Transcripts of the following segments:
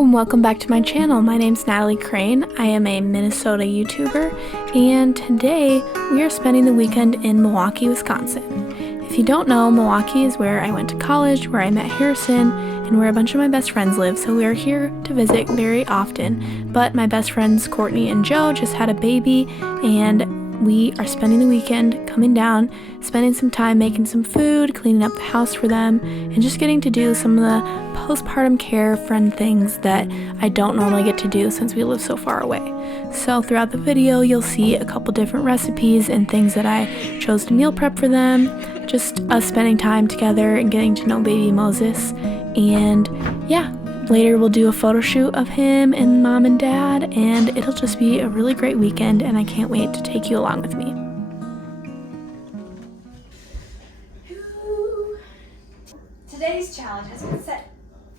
Hello and welcome back to my channel. My name's Natalie Crane. I am a Minnesota YouTuber, and today we are spending the weekend in Milwaukee, Wisconsin. If you don't know, Milwaukee is where I went to college, where I met Harrison, and where a bunch of my best friends live, so we are here to visit very often. But my best friends Courtney and Joe just had a baby, and we are spending the weekend coming down, spending some time making some food, cleaning up the house for them, and just getting to do some of the postpartum care friend things that I don't normally get to do since we live so far away. So throughout the video, you'll see a couple different recipes and things that I chose to meal prep for them, just us spending time together and getting to know baby Moses. And yeah, later we'll do a photo shoot of him and mom and dad, and it'll just be a really great weekend, and I can't wait to take you along with me. Today's challenge has been set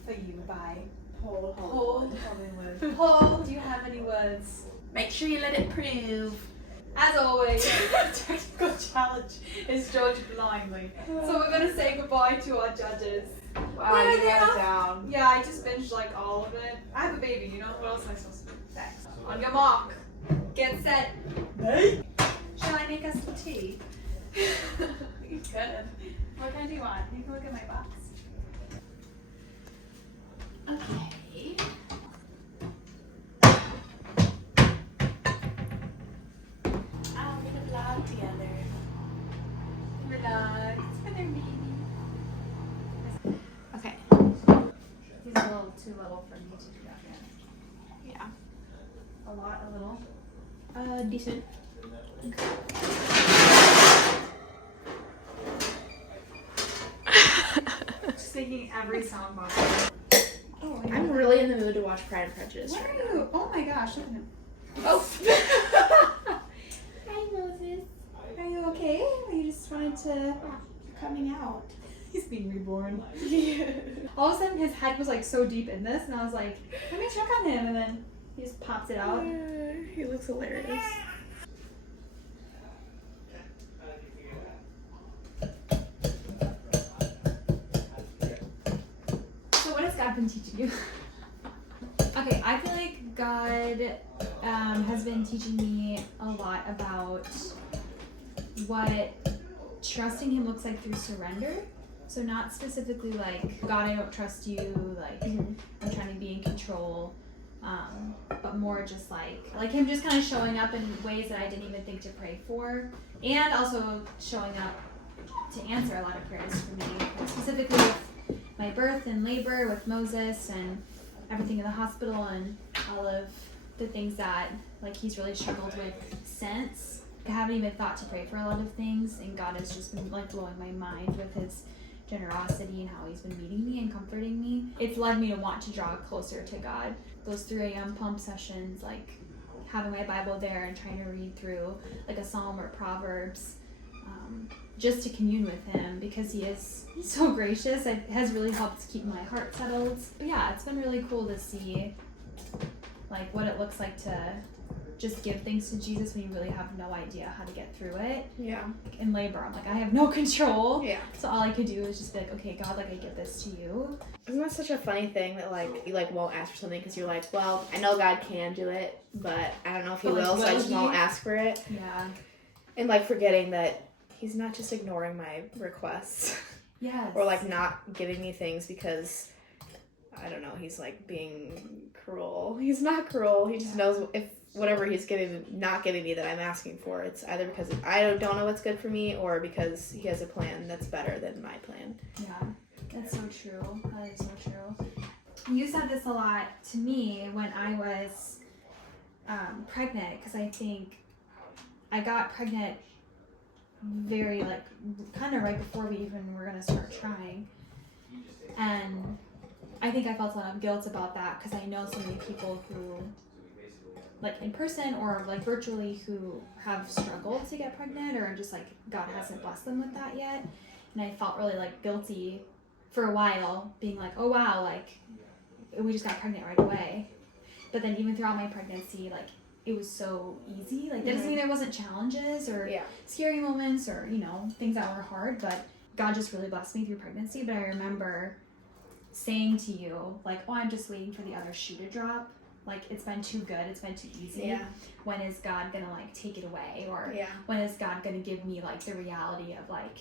for you by Paul Hollywood. Paul, do you have any words? Make sure you let it prove. As always, technical challenge is judged blindly. So we're going to say goodbye to our judges. Wow, you got it down. Yeah, I just binged like all of it. I have a baby, you know? What else am I supposed to do? Thanks. On your mark. Get set. Hey. Shall I make us some tea? You could. What kind do you want? You can look at my box. Okay. We're gonna vlog together. Relax. For their baby. Okay. He's a little too little for me to do that yet. Yeah. A lot, a little. Decent. Just making every sound possible. Oh, yeah. I'm really in the mood to watch Pride and Prejudice What right are you? Oh my gosh, look at him. Oh. Hi, Moses. Are you okay? Or you just wanted to coming out? He's being reborn. Yeah. All of a sudden, his head was like so deep in this, and I was like, let me check on him, and then he just pops it out. He looks hilarious. So what has God been teaching you? Okay, I feel like God has been teaching me a lot about what trusting Him looks like through surrender. So not specifically like, God, I don't trust you, like I'm trying to be in control, but more just like Him just kind of showing up in ways that I didn't even think to pray for, and also showing up to answer a lot of prayers for me, like specifically with my birth and labor with Moses and everything in the hospital and all of the things that like he's really struggled with since. I haven't even thought to pray for a lot of things, and God has just been like blowing my mind with His generosity and how He's been meeting me and comforting me. It's led me to want to draw closer to God. Those 3 a.m. pump sessions, like having my Bible there and trying to read through like a Psalm or Proverbs, just to commune with Him, because He's so gracious. It has really helped keep my heart settled. But yeah, it's been really cool to see like what it looks like to just give things to Jesus when you really have no idea how to get through it. Yeah. In labor, I'm like, I have no control. Yeah. So all I could do was just be like, okay, God, like I give this to you. Isn't that such a funny thing that like you like won't ask for something because you're like, well, I know God can do it, but I don't know if He But, like, will, so I will just He? won't ask for it. Yeah. And like forgetting that He's not just ignoring my requests Yes. or like not giving me things because I don't know, He's like being cruel. He's not cruel. He just knows if whatever He's not giving me that I'm asking for, it's either because I don't know what's good for me or because He has a plan that's better than my plan. Yeah, that's so true. That is so true. You said this a lot to me when I was pregnant, because I think I got pregnant very like kind of right before we even were gonna start trying, and I think I felt a lot of guilt about that because I know so many people who like in person or like virtually who have struggled to get pregnant, or just like God hasn't blessed them with that yet. And I felt really like guilty for a while, being like, oh wow, like we just got pregnant right away. But then even throughout my pregnancy, like it was so easy. Like that doesn't mean there wasn't challenges or scary moments or, you know, things that were hard, but God just really blessed me through pregnancy. But I remember saying to you, like, oh, I'm just waiting for the other shoe to drop. Like, it's been too good, it's been too easy. Yeah. When is God gonna, like, take it away? Or Yeah. when is God gonna give me, like, the reality of, like,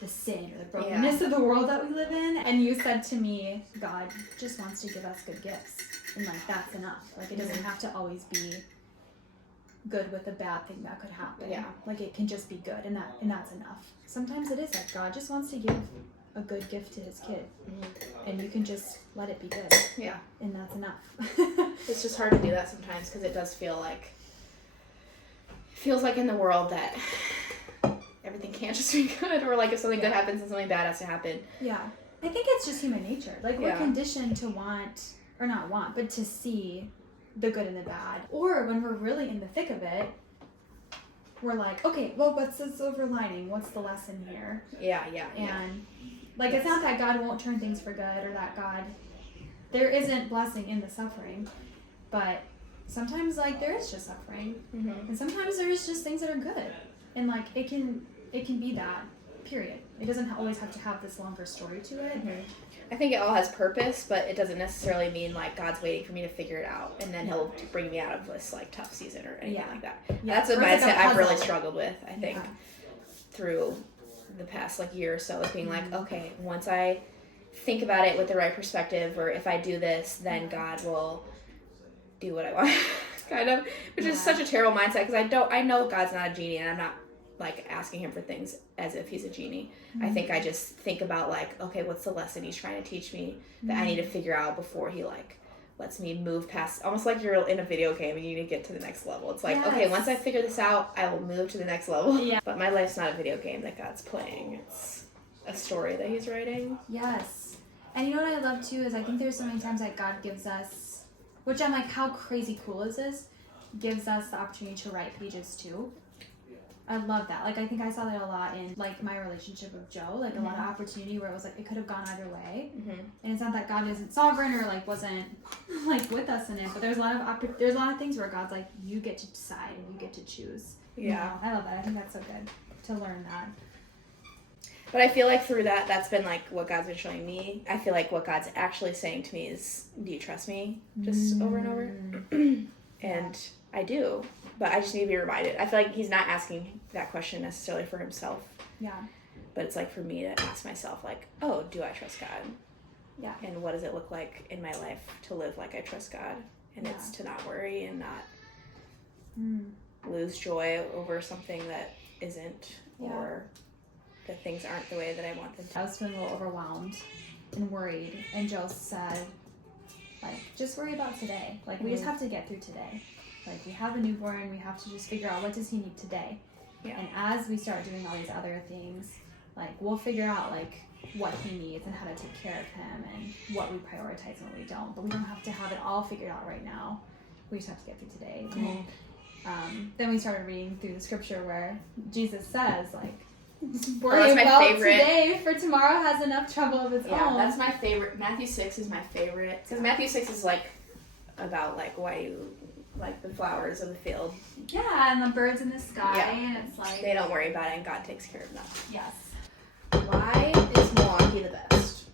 the sin or the brokenness of the world that we live in? And you said to me, God just wants to give us good gifts. And, like, that's enough. Like, it doesn't have to always be good with a bad thing that could happen. Yeah. Like, it can just be good, and that's enough. Sometimes it is like God just wants to give a good gift to his kid. And you can just let it be good. Yeah. And that's enough. It's just hard to do that sometimes because it does feel like in the world that everything can't just be good, or like if something good happens and something bad has to happen. Yeah. I think it's just human nature. Like, we're Yeah. conditioned to want, or not want, but to see the good and the bad. Or when we're really in the thick of it, we're like, okay, well, what's the silver lining? What's the lesson here? Yeah. And like, it's not that God won't turn things for good, or that there isn't blessing in the suffering, but sometimes, like, there is just suffering, and sometimes there's just things that are good, and like it can be that. Period. It doesn't always have to have this longer story to it. I think it all has purpose, but it doesn't necessarily mean like God's waiting for me to figure it out and then he'll bring me out of this like tough season or anything like that. Yeah. That's a Or it's mindset like a I've really puzzle. struggled with, I think, through the past like year or so, of being like, okay, once I think about it with the right perspective, or if I do this, then God will do what I want, kind of, which is such a terrible mindset, because I know God's not a genie, and I'm not like asking him for things as if he's a genie. I think I just think about like, okay, what's the lesson he's trying to teach me that I need to figure out before he like lets me move past, almost like you're in a video game and you need to get to the next level. It's like, okay, once I figure this out, I will move to the next level. Yeah. But my life's not a video game that God's playing. It's a story that he's writing. Yes. And you know what I love too is I think there's so many times that God gives us, which I'm like, how crazy cool is this? Gives us the opportunity to write pages too. I love that. Like, I think I saw that a lot in like my relationship with Joe, like a lot of opportunity where it was like it could have gone either way. And it's not that God isn't sovereign or like wasn't like with us in it, but there's a lot of things where God's like, you get to decide and you get to choose. Yeah. I love that. I think that's so good to learn that. But I feel like through that's been like what God's been showing me. I feel like what God's actually saying to me is, do you trust me? Just over and over. And I do. But I just need to be reminded. I feel like he's not asking that question necessarily for himself. Yeah. But it's like for me to ask myself, like, oh, do I trust God? Yeah. And what does it look like in my life to live like I trust God? And it's to not worry and not lose joy over something that isn't, or that things aren't the way that I want them to. I was feeling a little overwhelmed and worried, and Joe said, like, just worry about today. Like, we just have to get through today. Like, we have a newborn, we have to just figure out what does he need today. Yeah. And as we start doing all these other things, like, we'll figure out, like, what he needs and how to take care of him and what we prioritize and what we don't. But we don't have to have it all figured out right now. We just have to get through today. And then we started reading through the scripture where Jesus says, like, worry about today, for tomorrow has enough trouble of its own. Yeah, that's my favorite. Matthew 6 is my favorite. Because Matthew 6 is, like, about, like, why you like the flowers of the field. Yeah, and the birds in the sky, and it's like... They don't worry about it, and God takes care of them. Yes. Why is Milwaukee the best?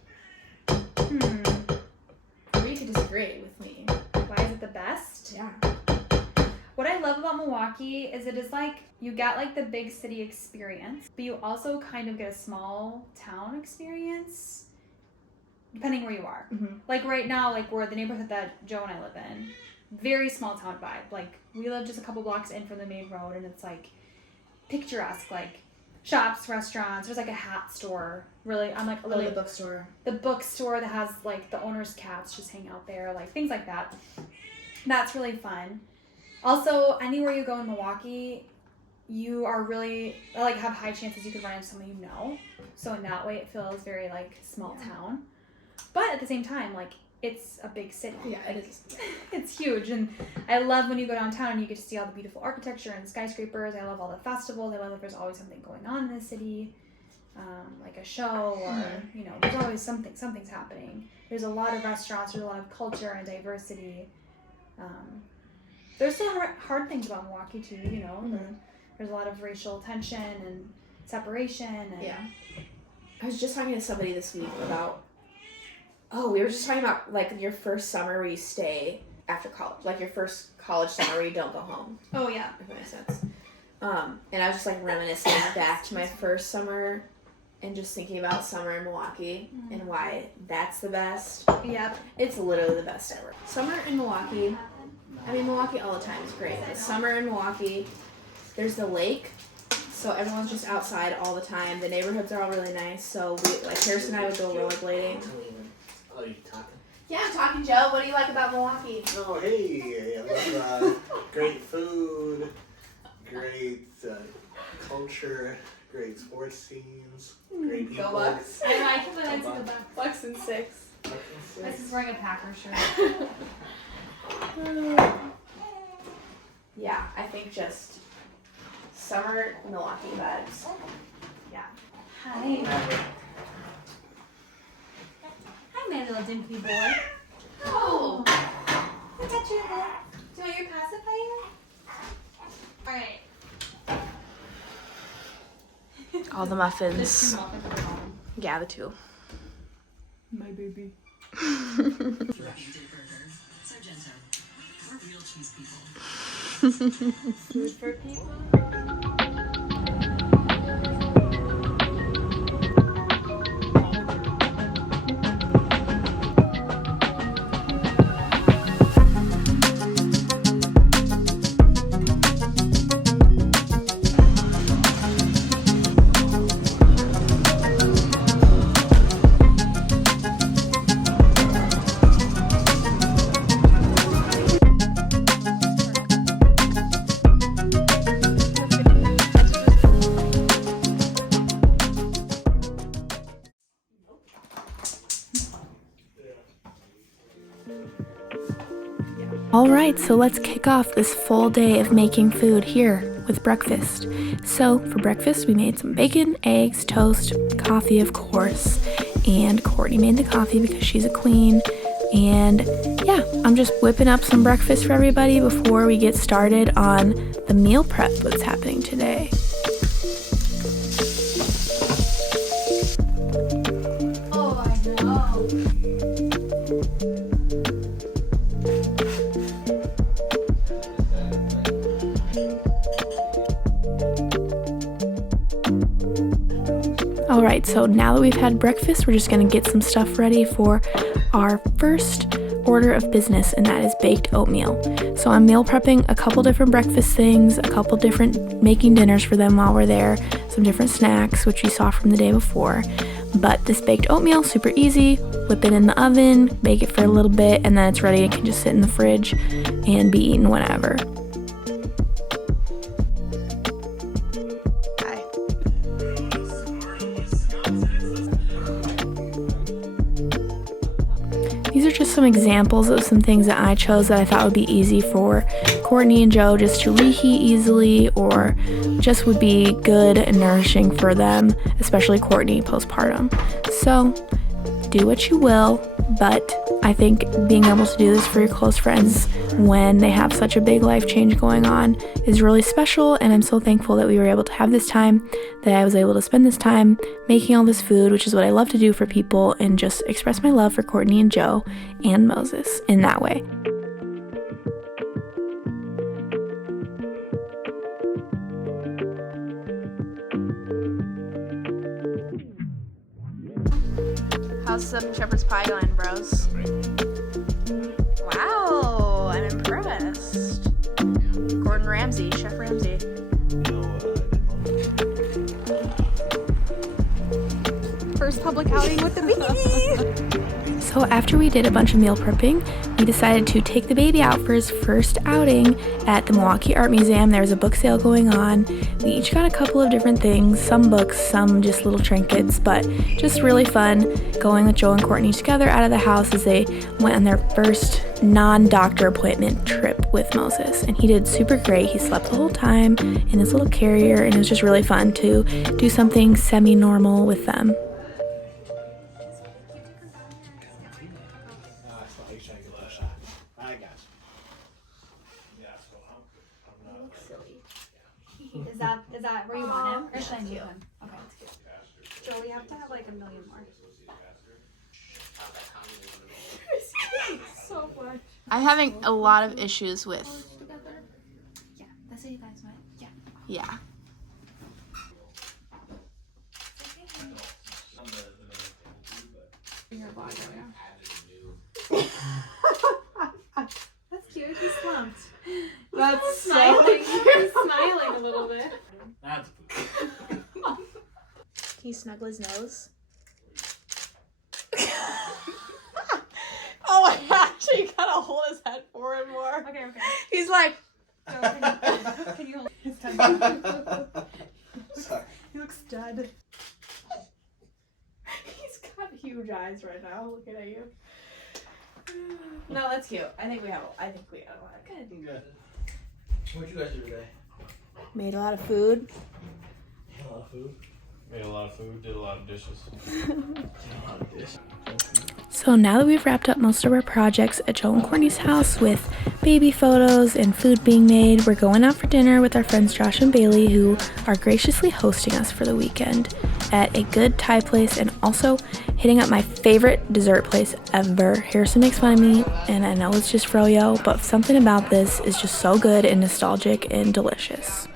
Or you could disagree with me. Why is it the best? Yeah. What I love about Milwaukee is it is like, you get like the big city experience, but you also kind of get a small town experience, depending where you are. Like right now, like we're the neighborhood that Joe and I live in. Very small town vibe. Like, we live just a couple blocks in from the main road, and it's like picturesque, like shops, restaurants. There's like a hat store. Really, I'm like the bookstore. The bookstore that has like the owner's cats just hang out there, like things like that. That's really fun. Also, anywhere you go in Milwaukee, you are really like have high chances you could run into someone you know. So in that way, it feels very like small town. But at the same time, like, it's a big city. Yeah, it is. It's huge, and I love when you go downtown and you get to see all the beautiful architecture and skyscrapers. I love all the festivals. I love that there's always something going on in the city, like a show or you know, there's always something's happening. There's a lot of restaurants. There's a lot of culture and diversity. There's still hard things about Milwaukee too. You know, there's a lot of racial tension and separation. And I was just talking to somebody this week about Oh, we were just talking about like your first summer where you stay after college, like your first college summer where you don't go home. Oh yeah. If that makes sense. And I was just like reminiscing back to my first summer and just thinking about summer in Milwaukee and why that's the best. Yep. It's literally the best ever. Summer in Milwaukee, I mean Milwaukee all the time is great, but summer in Milwaukee, there's the lake, so everyone's just outside all the time. The neighborhoods are all really nice, so we, like Harrison and I would go rollerblading. Oh, you talking? Yeah, I'm talking, Joe. What do you like about Milwaukee? Oh, hey, I love great food, great culture, great sports teams, great people. Go Bucks. I like it when I Go see the Bucks. Bucks and 6. This is wearing a Packer shirt. Yeah, I think just summer Milwaukee vibes. Yeah. Hi. Hi, my little dimply boy. Oh. I got your head. Do you want your pacifier? Alright. All the muffins. Yeah, the 2. My baby. Food for people. Alright, so let's kick off this full day of making food here with breakfast. So for breakfast we made some bacon, eggs, toast, coffee of course, and Courtney made the coffee because she's a queen. And yeah, I'm just whipping up some breakfast for everybody before we get started on the meal prep that's happening today. Oh, I know. Alright, so now that we've had breakfast, we're just going to get some stuff ready for our first order of business, and that is baked oatmeal. So I'm meal prepping a couple different breakfast things, a couple different making dinners for them while we're there, some different snacks, which you saw from the day before. But this baked oatmeal, super easy, whip it in the oven, bake it for a little bit, and then it's ready. It can just sit in the fridge and be eaten whenever. These are just some examples of some things that I chose that I thought would be easy for Courtney and Joe just to reheat easily, or just would be good and nourishing for them, especially Courtney postpartum. So do what you will, but I think being able to do this for your close friends when they have such a big life change going on is really special, and I'm so thankful that we were able to have this time, that I was able to spend this time making all this food, which is what I love to do for people, and just express my love for Courtney and Joe and Moses in that way. How's Seven Shepherd's Pie going, bros? Wow, I'm impressed. Gordon Ramsay, Chef Ramsay. First public outing with the baby. So after we did a bunch of meal prepping, we decided to take the baby out for his first outing at the Milwaukee Art Museum. There was a book sale going on. We each got a couple of different things, some books, some just little trinkets, but just really fun going with Joe and Courtney together out of the house as they went on their first non-doctor appointment trip with Moses. And he did super great. He slept the whole time in his little carrier, and it was just really fun to do something semi-normal with them. Is that where you want him? Or should I move him? Okay, that's cute. Joe, we have to have like a million more. so much. I'm having a lot of issues with. Yeah, that's what you guys want. Yeah. Yeah. Your vlog, That's cute. He's slumped. That's He's smiling. He's smiling a little bit. That's Can you snuggle his nose? Oh my gosh, you gotta hold his head forward more. Okay. He's like, So, can you hold his tongue? Sorry. He looks dead. he's got huge eyes right now looking at you. No, that's cute. I think we have a lot. Good. Good. What'd you guys do today? Made a lot of food. A lot of food. Made a lot of food, did a lot of dishes. So now that we've wrapped up most of our projects at Joe and Courtney's house with baby photos and food being made, we're going out for dinner with our friends Josh and Bailey, who are graciously hosting us for the weekend at a good Thai place, and also hitting up my favorite dessert place ever. Harrison makes fun of me, and I know it's just froyo, but something about this is just so good and nostalgic and delicious.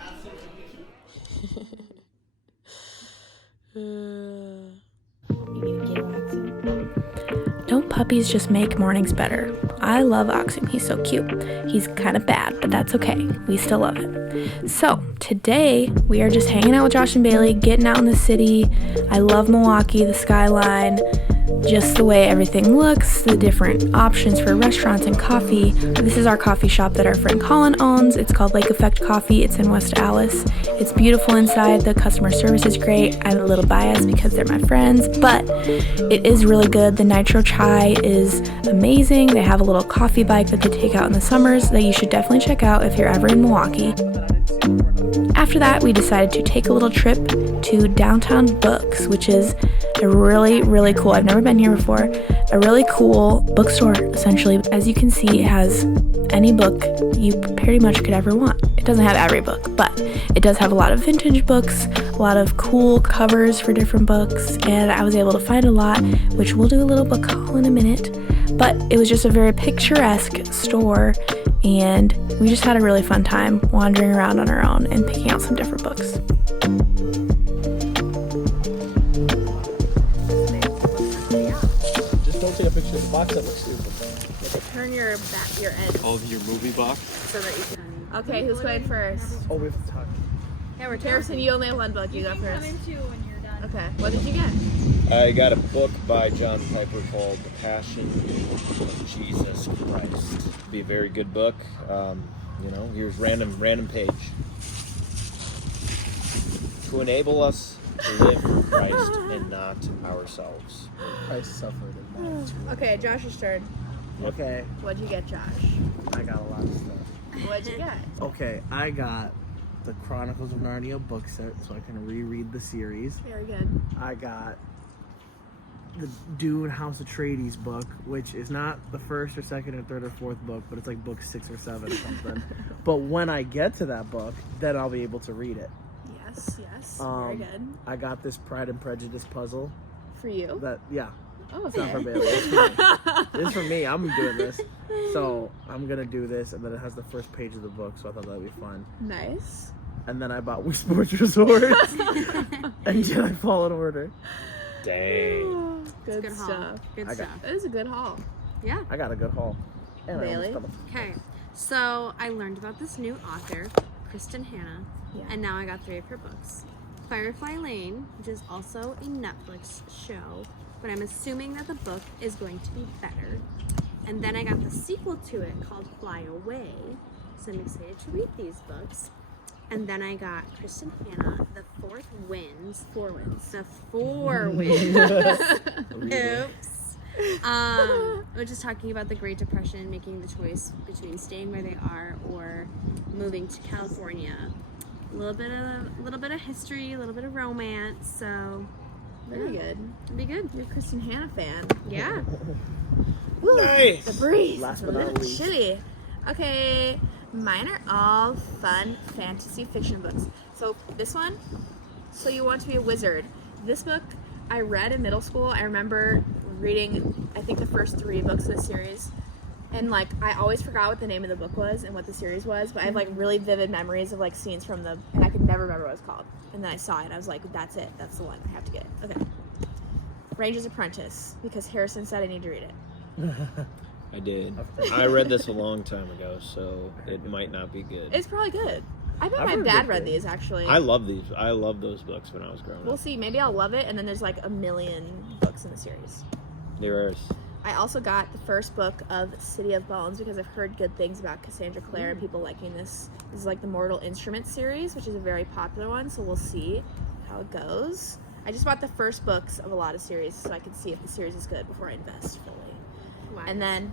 Don't puppies just make mornings better? I love Oxum. He's so cute. He's kind of bad, but that's okay. We still love it. So today we are just hanging out with Josh and Bailey, getting out in the city. I love Milwaukee, the skyline, just the way everything looks, the different options for restaurants and coffee. This is our coffee shop that our friend Colin owns. It's called Lake Effect Coffee. It's in West Allis. It's beautiful inside. The customer service is great. I'm a little biased because they're my friends, but it is really good. The nitro chai is amazing. They have a little coffee bike that they take out in the summers that you should definitely check out if you're ever in Milwaukee. After that, we decided to take a little trip to Downtown Books, which is a really, really cool, I've never been here before, a really cool bookstore, essentially. As you can see, it has any book you pretty much could ever want. It doesn't have every book, but it does have a lot of vintage books, a lot of cool covers for different books, and I was able to find a lot, which we'll do a little book haul in a minute. But it was just a very picturesque store, and we just had a really fun time wandering around on our own and picking out some different books. Just don't take a picture of the box, that looks stupid. Turn your end Oh, your movie box? so that you can. Okay, who's going first? Oh, we have to talk. Yeah, we're Harrison, you only have one book. You go can come first. in too when you're done. Okay, what did you get? I got a book by John Piper called The Passion of Jesus Christ. Be a very good book. Here's random page. To enable us to live for Christ and not ourselves. Christ suffered and not. Okay, Josh's turn. Okay, What'd you get, Josh? I got a lot of stuff. What'd you get? Okay, I got the Chronicles of Narnia book set so I can reread the series. Very good. I got the Dune House Atreides book, which is not the first or second or third or fourth book, but it's like book 6 or 7 or something. But when I get to that book, then I'll be able to read it. Yes. Very good. I got this Pride and Prejudice puzzle. For you? Oh, it's okay. not for Bailey. It's for me. It's for me. I'm doing this. So I'm going to do this, and then it has the first page of the book, so I thought that would be fun. Nice. And then I bought Wii Sports Resort and Jedi Fallen Order. Dang. Good Good stuff. haul. Good I got- stuff. That is a good haul. Yeah. I got a good haul. And I Bailey? almost got Okay. So I learned about this new author, Kristen Hanna, Yeah. and now I got 3 of her books. Firefly Lane, which is also a Netflix show, but I'm assuming that the book is going to be better. And then I got the sequel to it called Fly Away, so I'm excited to read these books. And then I got Kristen Hanna, The Fourth Winds. 4 Winds. The 4 Winds. Oops. Which is talking about the Great Depression, making the choice between staying where they are or moving to California. A little bit of history, a little bit of romance. So Very good. it'll be good. You're a Kristen Hanna fan. Yeah. Nice. The breeze. Last It's a but not little least. chilly. Okay, mine are all fun fantasy fiction books. So this one, So You Want to Be a Wizard. This book I read in middle school. I remember reading, I think, the first 3 books of the series. And like I always forgot what the name of the book was and what the series was, but I have like really vivid memories of like scenes from the, and I could never remember what it was called. And then I saw it and I was like, that's it, that's the one, I have to get it. Okay. Ranger's Apprentice, because Harrison said I need to read it. I did. I read this a long time ago, so it might not be good. It's probably good. I bet I've my heard dad good read things. these actually. I love these. I love those books when I was growing We'll up. see. Maybe I'll love it, and then there's like a million books in the series. There's I also got the first book of City of Bones because I've heard good things about Cassandra Clare and people liking this. This is like the Mortal Instruments series, which is a very popular one, so we'll see how it goes. I just bought the first books of a lot of series so I can see if the series is good before I invest fully. Wow. And then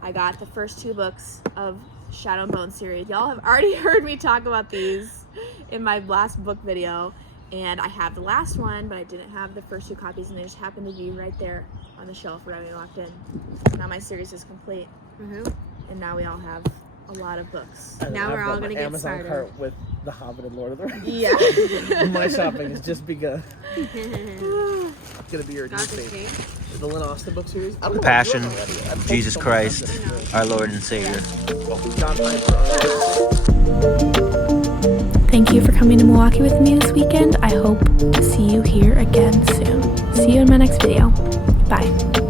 I got the first 2 books of Shadow and Bone series. Y'all have already heard me talk about these in my last book video, and I have the last one, but I didn't have the first 2 copies, and they just happened to be right there on the shelf right when I walked in. Now my series is complete, Woohoo. and now we all have a lot of And then Now we're I've all got gonna my get Amazon started. cart with The Hobbit and Lord of the Rings. Yeah. My shopping has just begun. It's gonna be your new Gotcha, thing. Kate. The Lynn Austin book series. I don't know Passion, if you have already. I've told Jesus you so many Christ, times this. our Lord and Savior. John Piper. Thank you for coming to Milwaukee with me this weekend. I hope to see you here again soon. See you in my next video. Bye.